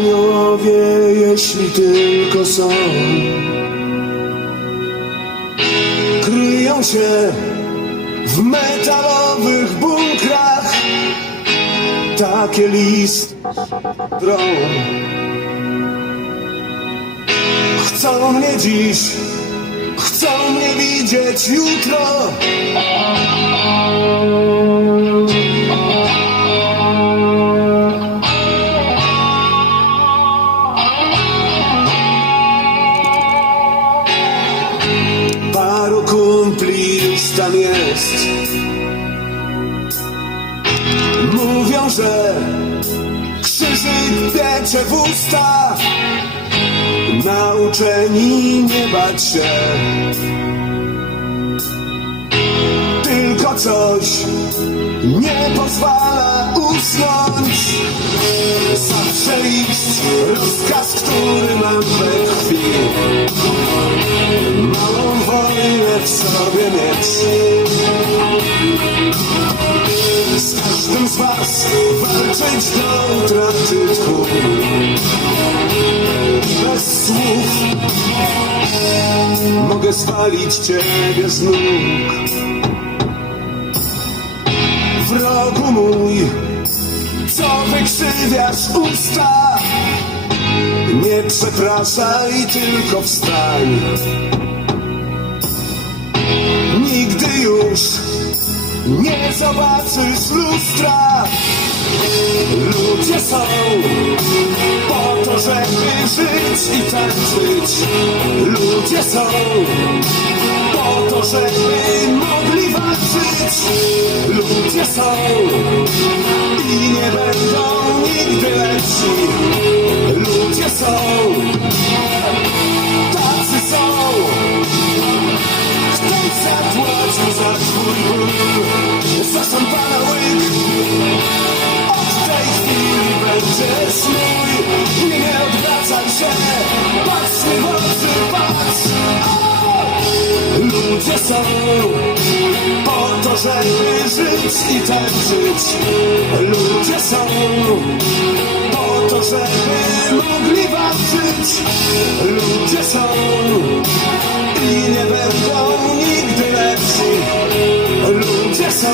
wrogowie, jeśli tylko są. Kryją się w metalowych bunkrach. Takie list drą. Chcą mnie dziś, chcą mnie widzieć jutro. Tam jest. Mówią, że krzyżyk piecze w usta. Nauczeni nie bać się. Tylko coś nie pozwala usnąć. Zawsze iść rozkaz, który mam we do utraty tchu Bez słów. Mogę zwalić ciebie z nóg. Wrogu mój Co wykrzywiasz usta? Nie przepraszaj, tylko wstań. Nigdy już nie zobaczysz lustra. Ludzie są po to, żeby żyć i tańczyć. Ludzie są po to, żeby mogli walczyć. Ludzie są i nie będą nigdy lepsi. Patrz mi w oczy, patrz. Ludzie są po to, żeby żyć i tańczyć. Ludzie są po to, żeby mogli walczyć. Ludzie są i nie będą nigdy lepsi. Ludzie są